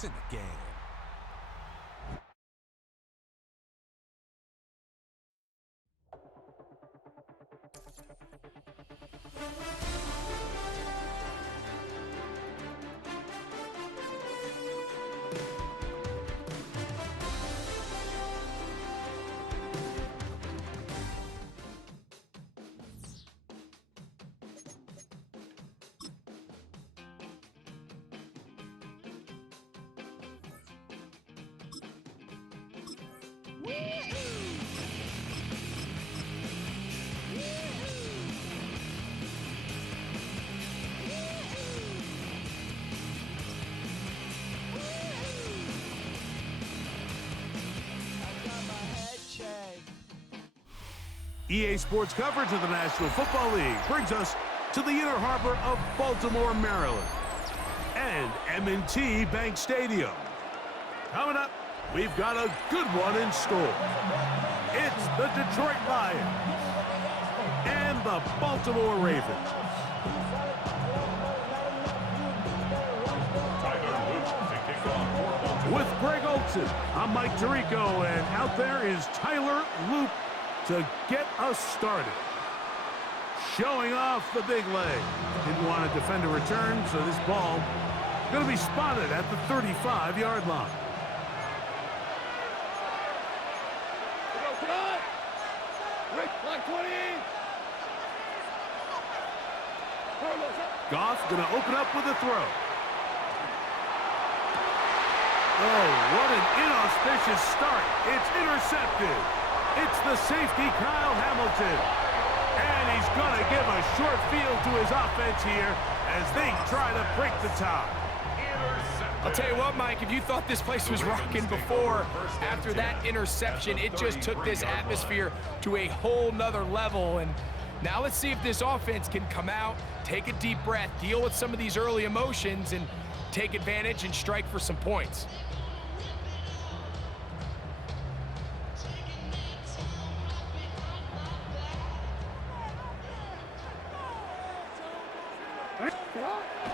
It's in the game. EA Sports coverage of the National Football League brings us to the inner harbor of Baltimore, Maryland, and M&T Bank Stadium. Coming up, we've got a good one in store. It's the Detroit Lions and the Baltimore Ravens. With Greg Olson, I'm Mike Tirico, and out there is Tyler Loop to get us started. Showing off the big leg. Didn't want to defend a return, so this ball going to be spotted at the 35-yard line. Goff going to open up with a throw. Oh, what an inauspicious start. It's intercepted. It's the safety, Kyle Hamilton. And he's going to give a short field to his offense here as they try to break the tie. I'll tell you what, Mike, if you thought this place was rocking before, after that interception, it just took this atmosphere to a whole nother level. And now let's see if this offense can come out, take a deep breath, deal with some of these early emotions, and take advantage and strike for some points.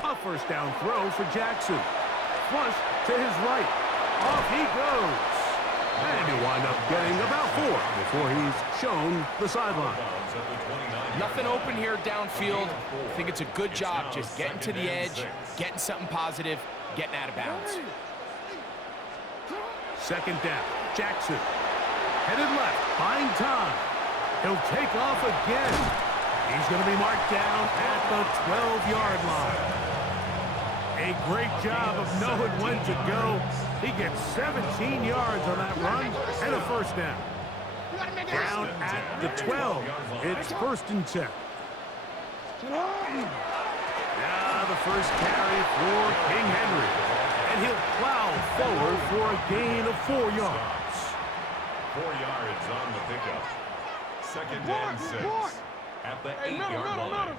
A first down throw for Jackson. Flush to his right. Off he goes. And he'll wind up getting about 4 before he's shown the sideline. Nothing open here downfield. I think it's a good job just getting to the edge, getting something positive, getting out of bounds. Second down. Jackson. Headed left. Buying time. He'll take off again. He's going to be marked down at the 12-yard line. A great job of knowing when to go. He gets 17 yards on that run and a first down. Down at the 12. It's 1st and 10. Now the first carry for King Henry. And he'll plow forward for a gain of 4 yards. 4 yards on the pickup. 2nd and 6. At the 8-yard line.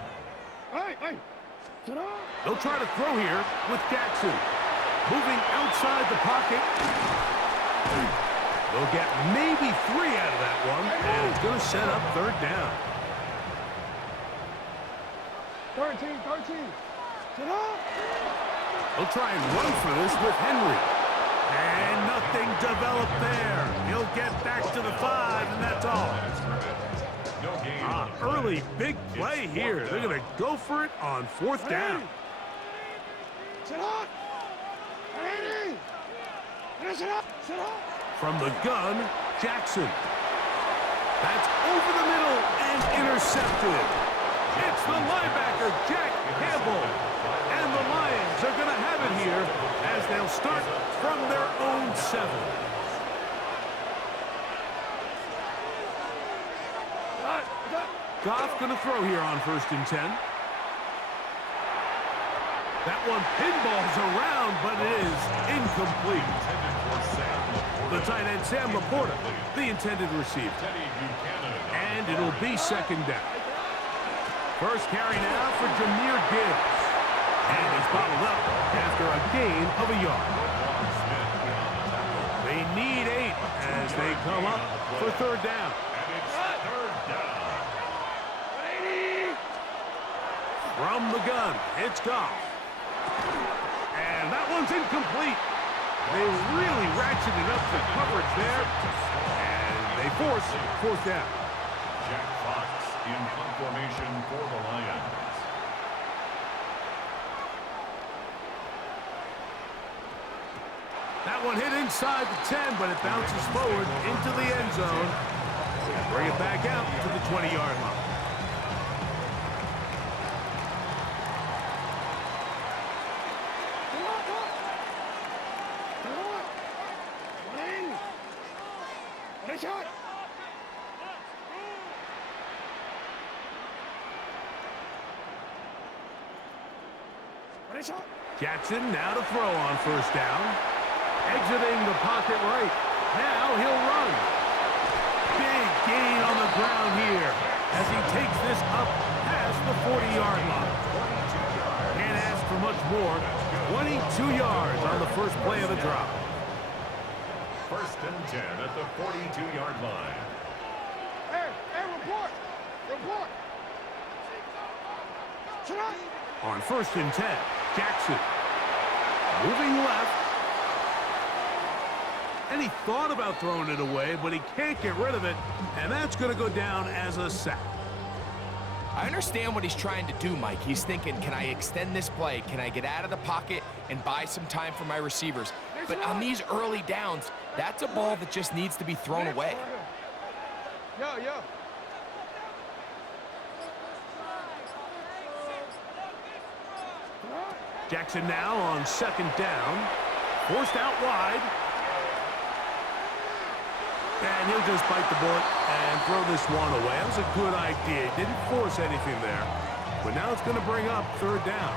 They'll try to throw here with Jackson. Moving outside the pocket. They'll get maybe 3 out of that one, and it's going to set up 3rd down. 13. They'll try and run for this with Henry. And nothing developed there. He'll get back to the 5, and that's all. Early big play here. They're going to go for it on 4th down. From the gun, Jackson. That's over the middle and intercepted. It's the linebacker, Jack Campbell. And the Lions are going to have it here as they'll start from their own 7. Goff going to throw here on 1st and 10. That one pinballs around, but it is incomplete. The tight end, Sam Laporta, the intended receiver. And it'll be 2nd down. First carry now for Jahmyr Gibbs. And he's bottled up after a gain of a yard. They need 8 as they come up for 3rd down. From the gun, it's Goff. And that one's incomplete. They really ratcheted up the coverage there, and they force fourth down. Jack Fox in punt formation for the Lions. That one hit inside the 10, but it bounces forward into the end zone. And bring it back out to the 20-yard line. Jackson now to throw on first down. Exiting the pocket right. Now he'll run. Big gain on the ground here as he takes this up past the 40-yard line. Can't ask for much more. 22 yards on the first play of the drop. First and 10 at the 42-yard line. Hey, report! Report! On first and 10, Jackson moving left. And he thought about throwing it away, but he can't get rid of it, and that's going to go down as a sack. I understand what he's trying to do, Mike. He's thinking, can I extend this play? Can I get out of the pocket and buy some time for my receivers? But on these early downs, that's a ball that just needs to be thrown away. Yo. Jackson now on second down. Forced out wide. And he'll just bite the bullet and throw this one away. That was a good idea. Didn't force anything there. But now it's going to bring up third down.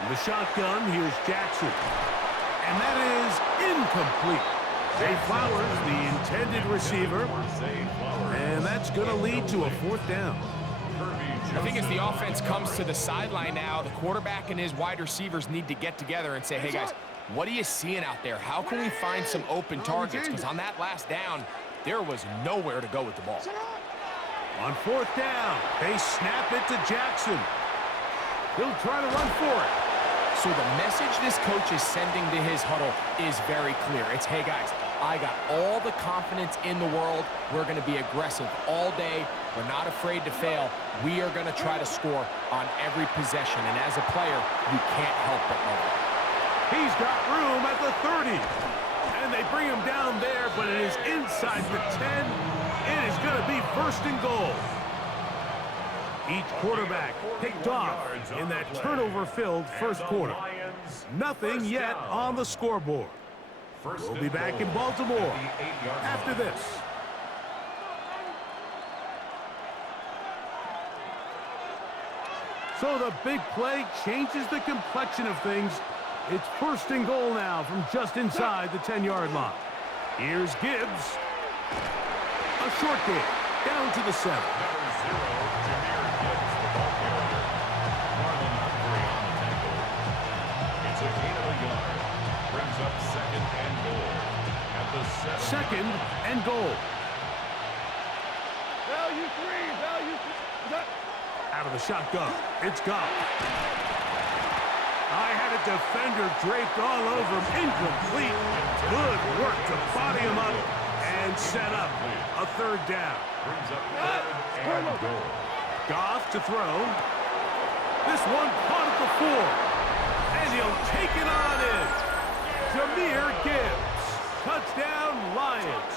In the shotgun, here's Jackson. And that is incomplete. Zay Flowers, the intended receiver. And that's going to lead to a fourth down. I think as the offense comes to the sideline now, the quarterback and his wide receivers need to get together and say, hey, guys, what are you seeing out there? How can we find some open targets? Because on that last down, there was nowhere to go with the ball. On fourth down, they snap it to Jackson. He'll try to run for it. So the message this coach is sending to his huddle is very clear. It's, hey, guys, I got all the confidence in the world. We're going to be aggressive all day. We're not afraid to fail. We are going to try to score on every possession. And as a player, you can't help but love it. He's got room at the 30. And they bring him down there, but it is inside the 10. It is going to be first and goal. Each quarterback picked off in that turnover-filled first quarter. Nothing yet on the scoreboard. We'll be back in Baltimore after this. So the big play changes the complexion of things. It's first and goal now from just inside the 10-yard line. Here's Gibbs. A short game down to the 7. Second and goal. Value three. Out of the shotgun. It's gone. I had a defender draped all over him. Incomplete. Good work to body him up and set up a third down. Goff to throw. This one caught at the 4. And he'll take it on in. Jahmyr Gibbs. Touchdown, Lions.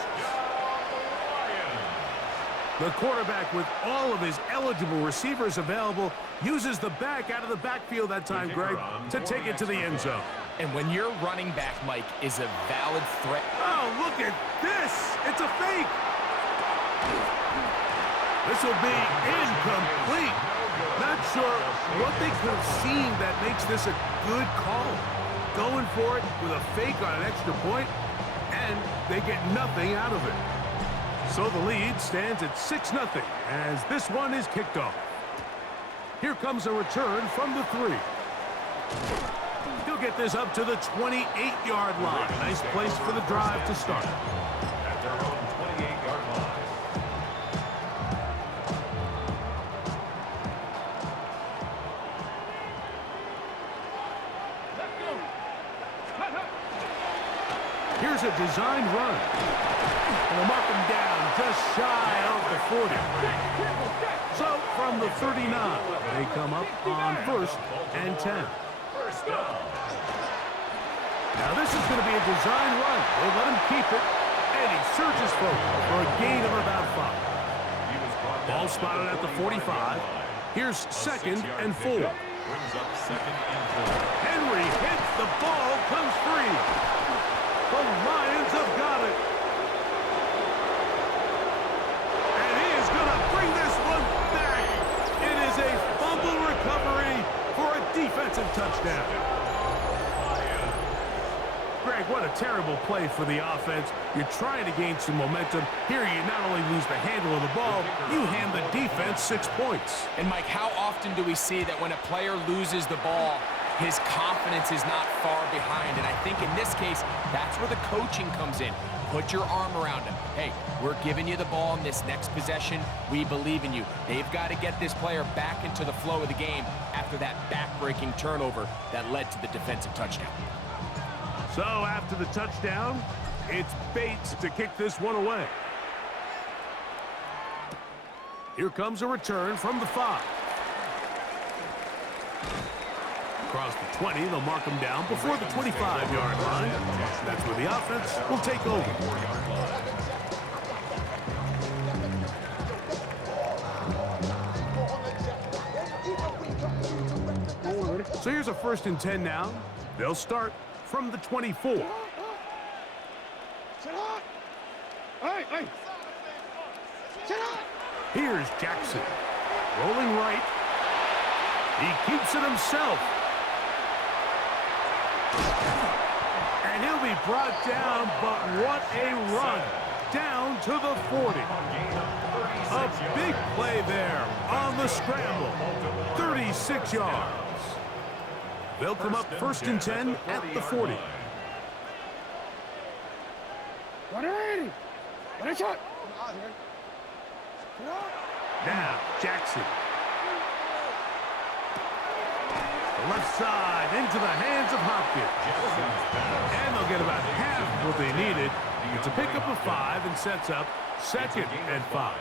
The quarterback, with all of his eligible receivers available, uses the back out of the backfield that time, Greg, to take it to the end zone. And when your running back, Mike, is a valid threat. Oh, look at this. It's a fake. This will be incomplete. Not sure what they could have seen that makes this a good call. Going for it with a fake on an extra point, and they get nothing out of it. So the lead stands at 6-0 as this one is kicked off. Here comes a return from the 3. He'll get this up to the 28-yard line. Nice place for the drive to start. At their own 28-yard line. Here's a designed run. And they'll mark him down just shy of the 40. So from the 39, they come up on 1st and 10. Now this is going to be a design run. They let him keep it, and he surges forward for a gain of about 5. Ball spotted at the 45. Here's 2nd and 4. Henry hits, the ball comes free. The Lions have got it. And he is going to bring this one back. It is a fumble recovery for a defensive touchdown. Greg, what a terrible play for the offense. You're trying to gain some momentum. Here you not only lose the handle of the ball, you hand the defense 6 points. And Mike, how often do we see that when a player loses the ball, his confidence is not far behind? And I think in this case, that's where the coaching comes in. Put your arm around him. Hey, we're giving you the ball in this next possession. We believe in you. They've got to get this player back into the flow of the game after that back-breaking turnover that led to the defensive touchdown. So after the touchdown, it's Bates to kick this one away. Here comes a return from the 5. Across the 20, they'll mark him down before the 25-yard line. That's where the offense will take over. So here's a 1st and 10 now. They'll start from the 24. Sit up. Hey, hey. Sit up. Here's Jackson. Rolling right. He keeps it himself. And he'll be brought down, but what a run. Down to the 40. A big play there on the scramble. 36 yards. They'll come up 1st and 10 at the 40. 180. Let it shot. Now, Jackson. The left side into the hands of Hopkins. And they'll get about half what they needed. It's a pickup of 5 and sets up 2nd and 5.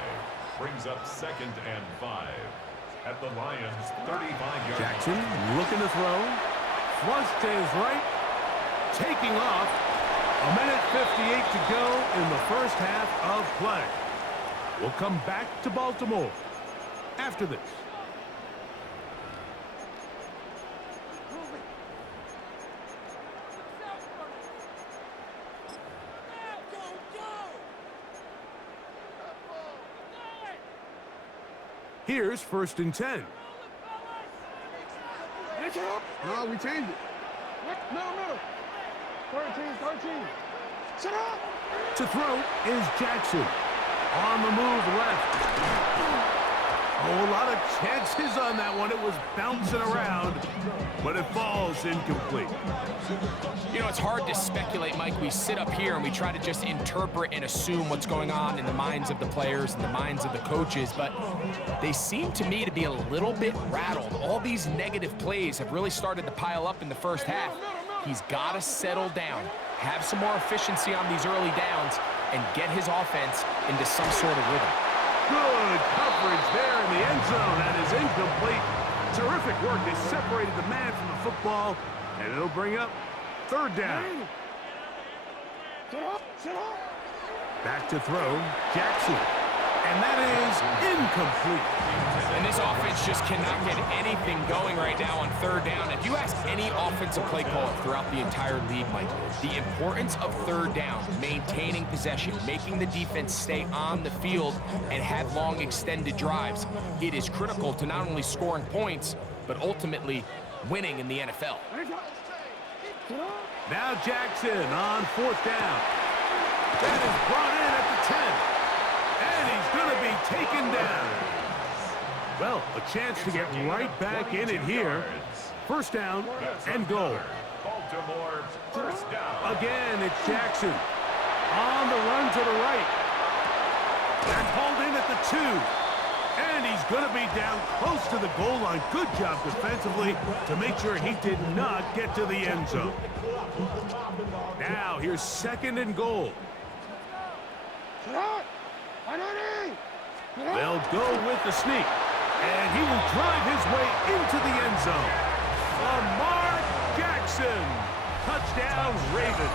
Brings up 2nd and 5. At the Lions' 35-yard Jackson looking to throw. Flush to his right. Taking off. 1:58 to go in the first half of play. We'll come back to Baltimore after this. Here's 1st and 10. No, we changed it. No. 13. Sit up. To throw is Jackson. On the move left. Oh, a lot of chances on that one. It was bouncing around, but it falls incomplete. You know, it's hard to speculate, Mike. We sit up here and we try to just interpret and assume what's going on in the minds of the players and the minds of the coaches, but they seem to me to be a little bit rattled. All these negative plays have really started to pile up in the first half. He's got to settle down, have some more efficiency on these early downs, and get his offense into some sort of rhythm. Good coverage there in the end zone. That is incomplete. Terrific work. They separated the man from the football, and it'll bring up 3rd down. Sit up. Back to throw, Jackson. And that is incomplete. And this offense just cannot get anything going right now on 3rd down. If you ask any offensive play caller throughout the entire league, Mike, the importance of 3rd down, maintaining possession, making the defense stay on the field and have long extended drives, it is critical to not only scoring points, but ultimately winning in the NFL. Now Jackson on 4th down. That is brought in at the 10. And he's going to be taken down. Well, a chance to get right back in it here. 1st down and goal. Baltimore, 1st down. Again, it's Jackson. On the run to the right. And hauled in at the 2. And he's going to be down close to the goal line. Good job defensively to make sure he did not get to the end zone. Now, here's 2nd and goal. They'll go with the sneak. And he will drive his way into the end zone. Lamar Jackson. Touchdown, Ravens.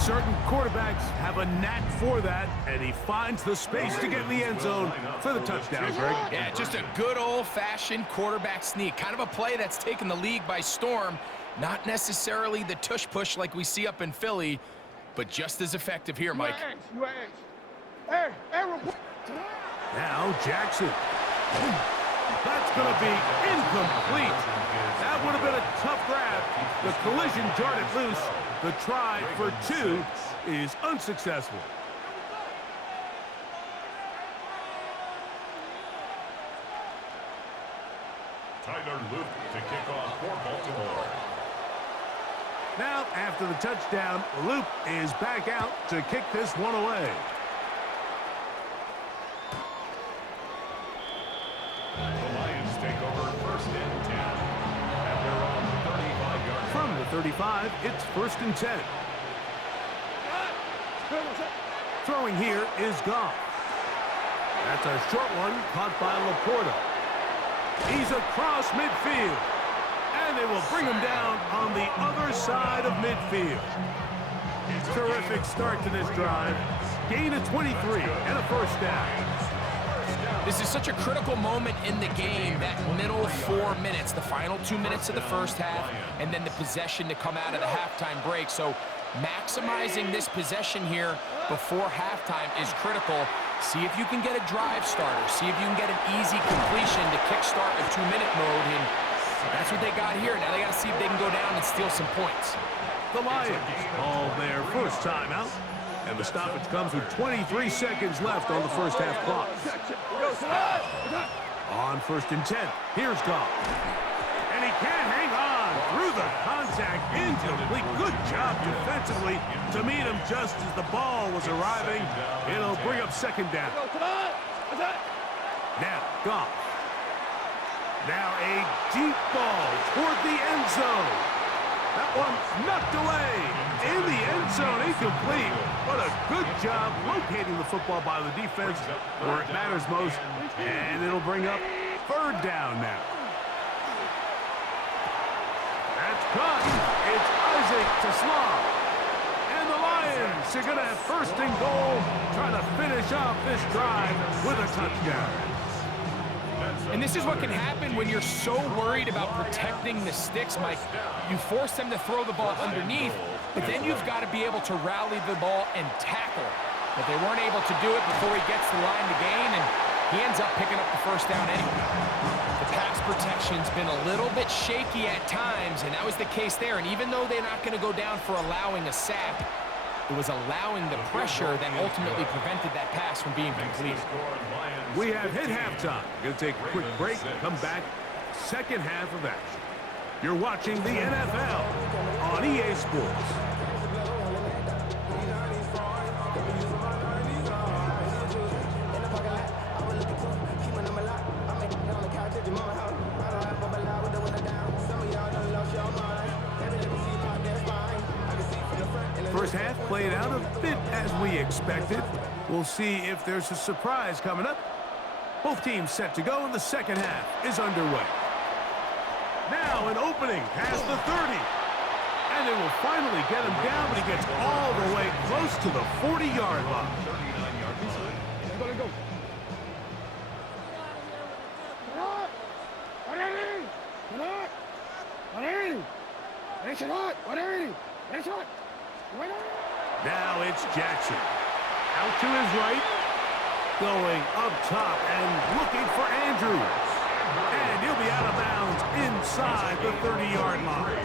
Certain quarterbacks have a knack for that, and he finds the space to get in the end zone for the touchdown, Greg. Yeah, just a good old-fashioned quarterback sneak. Kind of a play that's taken the league by storm. Not necessarily the tush-push like we see up in Philly, but just as effective here, Mike. Now Jackson. That's going to be incomplete. That would have been a tough grab. The collision jarred it loose. The try for 2 is unsuccessful. Tyler Luke to kick off for Baltimore. Now, after the touchdown, Luke is back out to kick this one away. The Lions take over 1st and 10 at their own 35-yard. From the 35, it's 1st and 10. Throwing here is Goff. That's a short one caught by Laporta. He's across midfield. And they will bring him down on the other side of midfield. Terrific start to this drive. Gain of 23 and a 1st down. This is such a critical moment in the game, that middle 4 minutes, the final 2 minutes of the first half, and then the possession to come out of the halftime break. So maximizing this possession here before halftime is critical. See if you can get a drive starter. See if you can get an easy completion to kickstart a 2-minute mode, and that's what they got here. Now they got to see if they can go down and steal some points. The Lions call their first timeout, and the stoppage comes with 23 seconds left on the first half clock. On 1st and 10, here's Goff. And he can't hang on through the contact, incomplete. Good job defensively to meet him just as the ball was arriving. It'll bring up 2nd down. Now, Goff. Now a deep ball toward the end zone. That one knocked away. In the end zone, incomplete. What a good job locating the football by the defense where it matters most. And it'll bring up 3rd down now. That's caught. It's Isaac to Slav. And the Lions are going to have 1st and goal, trying to finish off this drive with a touchdown. And this is what can happen when you're so worried about protecting the sticks, Mike. You force them to throw the ball underneath, but then you've got to be able to rally the ball and tackle. But they weren't able to do it before he gets the line to gain, and he ends up picking up the 1st down anyway. The pass protection's been a little bit shaky at times, and that was the case there. And even though they're not going to go down for allowing a sack, it was allowing the pressure that ultimately prevented that pass from being completed. We have hit halftime. Going to take a quick break and come back. 2nd half of action. You're watching the NFL on EA Sports. First half played out a bit as we expected. We'll see if there's a surprise coming up. Both teams set to go, and the 2nd half is underway. Now an opening past the 30. And they will finally get him down, but he gets all the way close to the 40-yard line. Now it's Jackson. Out to his right. Going up top and looking for Andrews. And he'll be out of bounds inside the 30-yard line.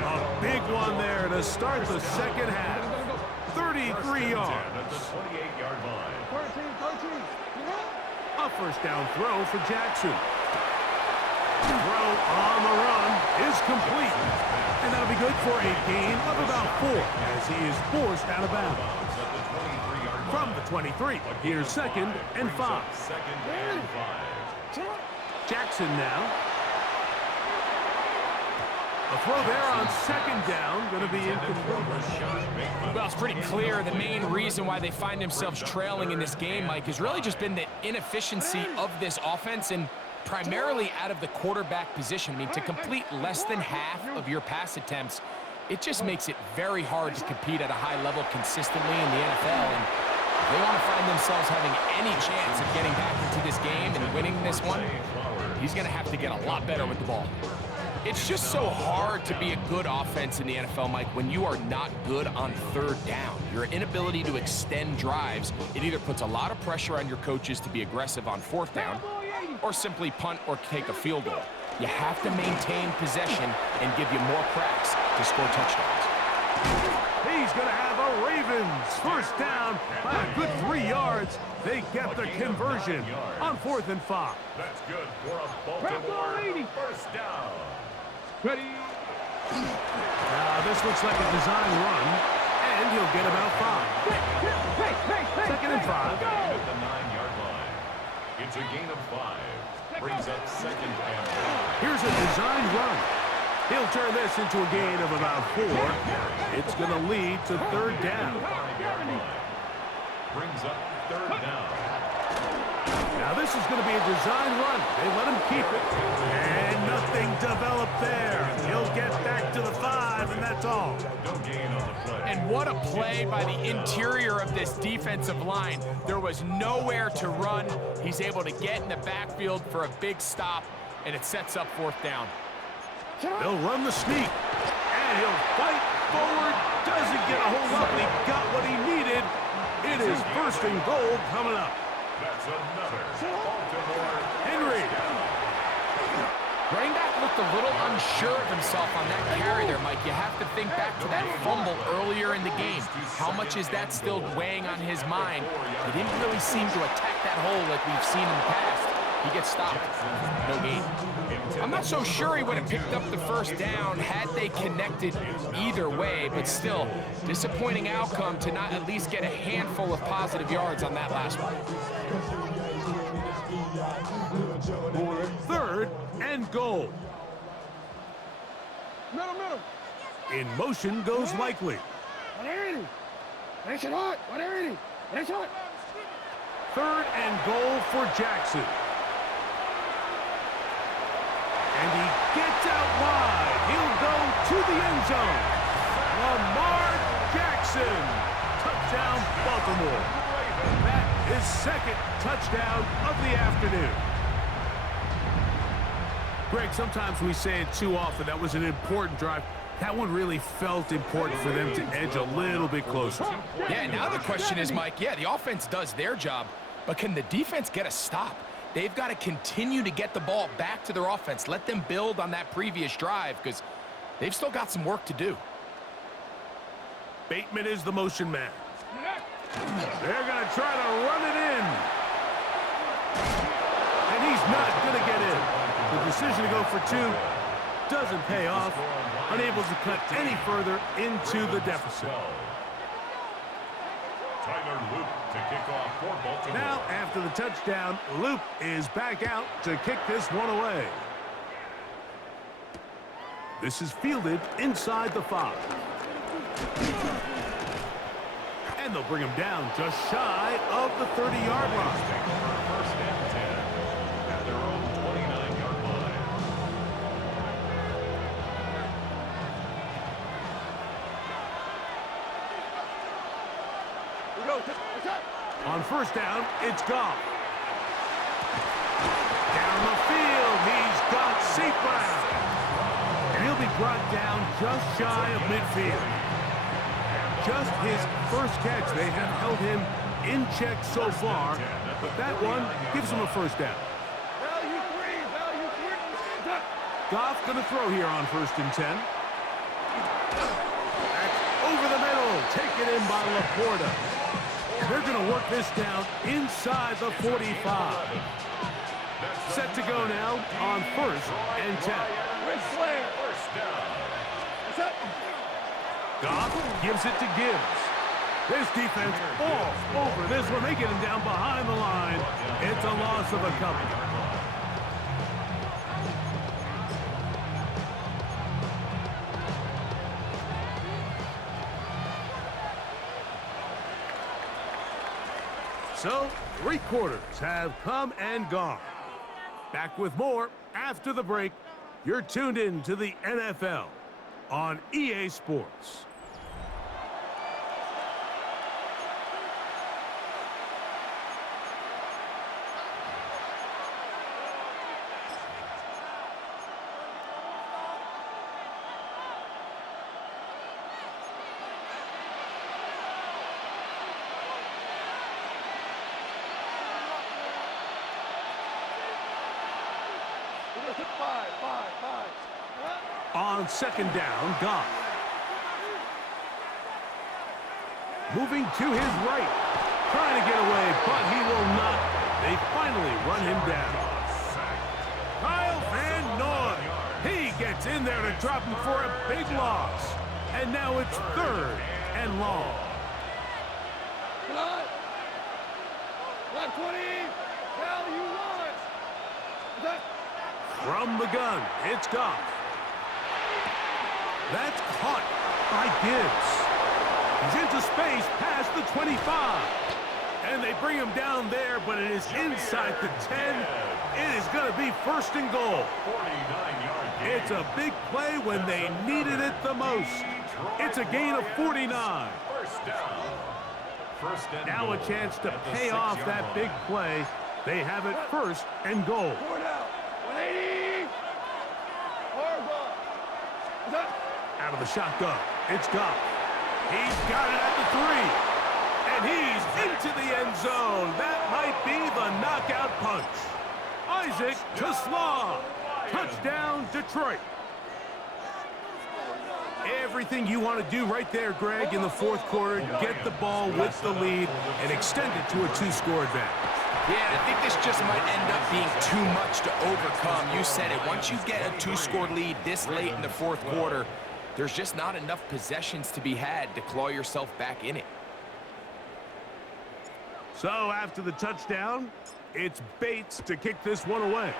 A big one there to start the 2nd half. 33 yards. A 1st down throw for Jackson. Throw on the run is complete. And that'll be good for a gain of about 4 as he is forced out of bounds. From from the 23. Here's 2nd and 5. Second and 5. Jackson now. A throw there on 2nd down, going to be incomplete. Well, it's pretty clear the main reason why they find themselves trailing in this game, Mike, has really just been the inefficiency of this offense and primarily out of the quarterback position. I mean, to complete less than half of your pass attempts, it just makes it very hard to compete at a high level consistently in the NFL. And if they want to find themselves having any chance of getting back into this game and winning this one, he's going to have to get a lot better with the ball. It's just so hard to be a good offense in the NFL, Mike, when you are not good on 3rd down. Your inability to extend drives, it either puts a lot of pressure on your coaches to be aggressive on 4th down or simply punt or take a field goal. You have to maintain possession and give you more cracks to score touchdowns. He's going to have a Ravens first down by a good 3 yards. They get the conversion on 4th and 5. That's good for a Baltimore first down. Ready? Now this looks like a design run, and he'll get about 5. 2nd and 5. At the 9-yard line. It's a gain of 5. Brings up 2nd and 5. Here's a design run. He'll turn this into a gain of about 4. It's going to lead to 3rd down. 5-yard line. Brings up 3rd down. Now this is going to be a design run. They let him keep it, and nothing developed there. He'll get back to the 5, and that's all. No gain on the play. And what a play by the interior of this defensive line. There was nowhere to run. He's able to get in the backfield for a big stop, and it sets up 4th down. They'll run the sneak, and he'll fight forward. Doesn't get a whole lot, but he got what he needed. It is 1st and goal coming up. That's another Baltimore Henry. Running back looked a little unsure of himself on that carry there, Mike. You have to think back to that fumble earlier in the game. How much is that still weighing on his mind? He didn't really seem to attack that hole like we've seen in the past. He gets stopped. No gain. I'm not so sure he would have picked up the first down had they connected either way, but still, disappointing outcome to not at least get a handful of positive yards on that last one. 3rd and goal. Middle. In motion goes Likely. 180. That's it hot. 180. That's hot. 3rd and goal for Jackson. And he gets out wide. He'll go to the end zone. Lamar Jackson. Touchdown, Baltimore. That is 2nd touchdown of the afternoon. Greg, sometimes we say it too often. That was an important drive. That one really felt important for them to edge a little bit closer. Yeah, now the question is, Mike, yeah, the offense does their job, but can the defense get a stop? They've got to continue to get the ball back to their offense. Let them build on that previous drive because they've still got some work to do. Bateman is the motion man. They're going to try to run it in. And he's not going to get in. The decision to go for 2 doesn't pay off. Unable to cut any further into the deficit. Tyler Loop to kick off for Baltimore. Now, after the touchdown, Loop is back out to kick this one away. This is fielded inside the 5. And they'll bring him down just shy of the 30-yard line. First and 10 at their own 29-yard line. We go. Attack. On first down, it's Goff. Down the field, he's got St. Brown. And he'll be brought down just shy of midfield. Just his first catch. They have held him in check so far, but that one gives him a first down. Value 3. Goff going to throw here on 1st and 10. That's over the middle, taken in by Laporta. They're going to work this down inside the 45. Set to go now on 1st and 10. First down. Goff gives it to Gibbs. This defense all over this one. They get him down behind the line. It's a loss of a couple. So, 3 quarters have come and gone. Back with more after the break. You're tuned in to the NFL on EA Sports. On second down, Goff. Moving to his right. Trying to get away, but he will not. They finally run him down. Kyle Van Noy. He gets in there to drop him for a big loss. And now it's 3rd and long. Come on. Left 20. Hell, you want. From the gun, it's Goff. That's caught by Gibbs. He's into space past the 25. And they bring him down there, but it is inside the 10. It is going to be 1st and goal. It's a big play when they needed it the most. It's a gain of 49. Now a chance to pay off that big play. They have it 1st and goal. 180. Out of the shotgun, it's Goff. He's got it at the 3. And he's into the end zone. That might be the knockout punch. Isaac to Slaw. Touchdown, Detroit. Everything you want to do right there, Greg, in the 4th quarter. Get the ball with the lead and extend it to a 2-score advantage. Yeah, I think this just might end up being too much to overcome. You said it. Once you get a 2-score lead this late in the 4th quarter, there's just not enough possessions to be had to claw yourself back in it. So after the touchdown, it's Bates to kick this one away.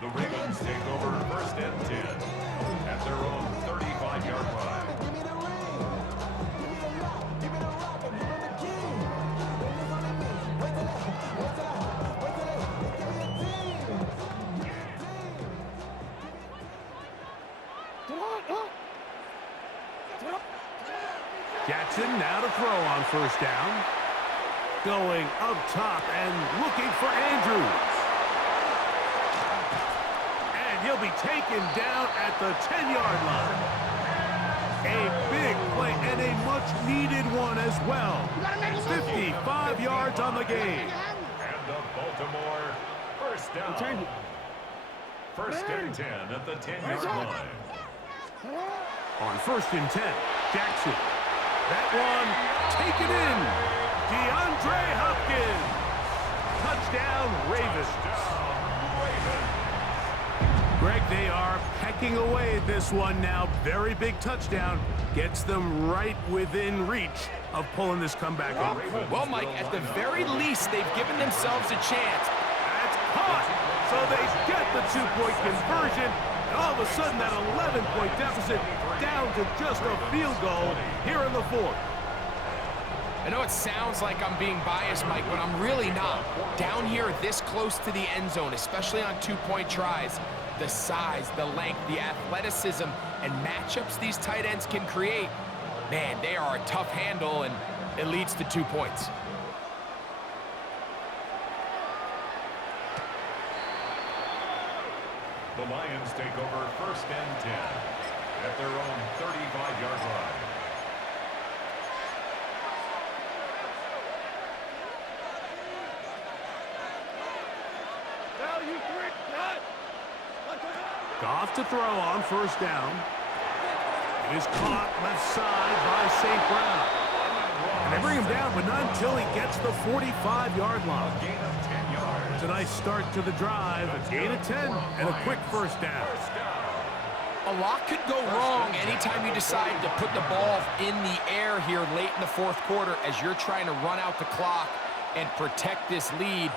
The Ravens take over 1st and 10 at their own 35-yard line. Jackson now to throw on 1st down. Going up top and looking for Andrews. And he'll be taken down at the 10-yard line. A big play and a much-needed one as well. 55 yards on the game. And the Baltimore 1st down. 1st and 10 at the 10-yard line. On 1st and 10, Jackson. That one taken in. DeAndre Hopkins. Touchdown, Ravens. Greg, they are pecking away at this one now. Very big touchdown. Gets them right within reach of pulling this comeback off. Well, Mike, at the very least, they've given themselves a chance. That's caught. So they get the 2-point conversion. And all of a sudden, that 11-point deficit down to just a field goal here in the 4th. I know it sounds like I'm being biased, Mike, but I'm really not. Down here this close to the end zone, especially on 2-point tries, the size, the length, the athleticism, and matchups these tight ends can create, man, they are a tough handle, and it leads to 2 points. The Lions take over 1st and 10 at their own 35-yard line. Goff to throw on 1st down. It is caught left side by St. Brown. And they bring him down, but not until he gets the 45-yard line. Gain of 10 yards. It's a nice start to the drive. A gain of 10 and a quick 1st down. A lot could go wrong anytime you decide to put the ball in the air here late in the fourth quarter as you're trying to run out the clock and protect this lead.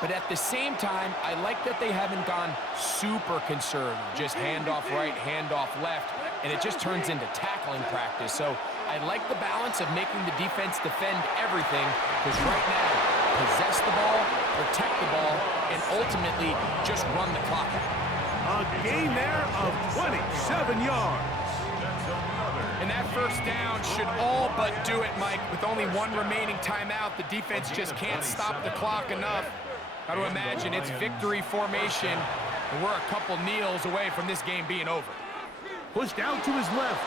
But at the same time, I like that they haven't gone super conservative, just handoff right, handoff left, and it just turns into tackling practice. So I like the balance of making the defense defend everything, because right now, possess the ball, protect the ball, and ultimately just run the clock out. A gain there of 27 yards. And that first down should all but do it, Mike. With only one remaining timeout, the defense just can't stop the clock enough. Got to imagine it's victory formation, and we're a couple kneels away from this game being over. Pushed out to his left.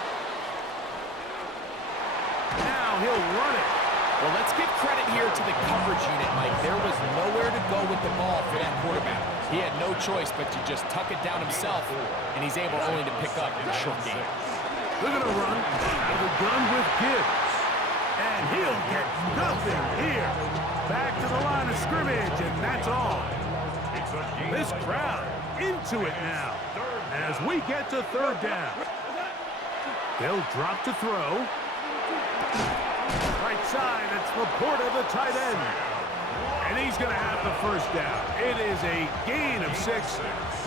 Now he'll run it. Well, let's give credit here to the coverage unit, Mike. There was nowhere to go with the ball for that quarterback. He had no choice but to just tuck it down himself, and he's able only to pick up a short gain. They're going to run out of the gun with Gibbs. And he'll get nothing here. Back to the line of scrimmage, and that's all. This crowd into it now as we get to third down. They'll drop to throw. Right side, it's Laporta, the tight end. And he's going to have the first down. It is a gain of 6.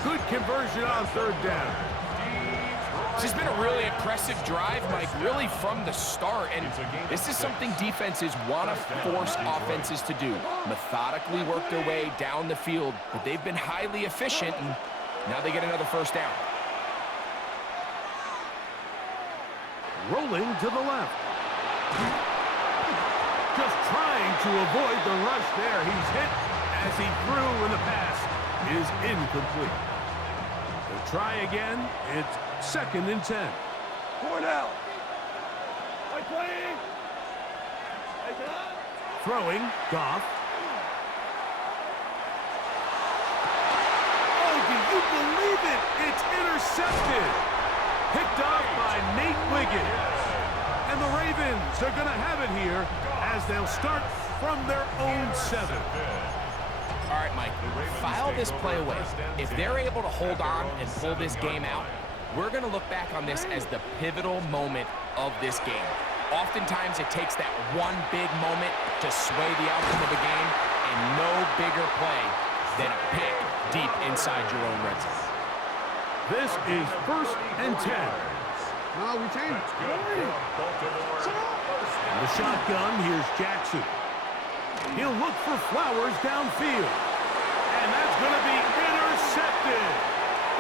Good conversion on third down. This has been a really impressive drive, Mike, really from the start. And this is something defenses want to force offenses to do. Methodically work their way down the field, but they've been highly efficient, and now they get another first down. Rolling to the left. Just trying to avoid the rush there. He's hit as he threw, and the pass is incomplete. They'll try again. It's 2nd and 10. Cornell. Like playing. Throwing, Goff. Oh, do you believe it? It's intercepted. Picked off by Nate Wiggins. And the Ravens are going to have it here as they'll start from their own 7. All right, Mike, file this play away. If they're able to hold on and pull this game out, we're going to look back on this as the pivotal moment of this game. Oftentimes, it takes that one big moment to sway the outcome of the game, and no bigger play than a pick deep inside your own red zone. This is 1st and 10. No, we changed. In the shotgun, here's Jackson. He'll look for Flowers downfield. And that's going to be intercepted.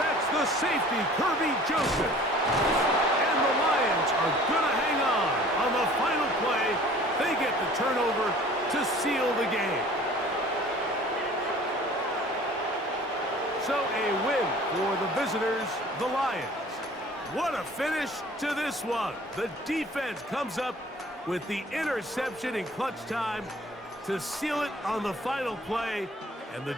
That's the safety, Kirby Joseph. And the Lions are going to hang on the final play. They get the turnover to seal the game. So a win for the visitors, the Lions. What a finish to this one. The defense comes up with the interception in clutch time to seal it on the final play, and the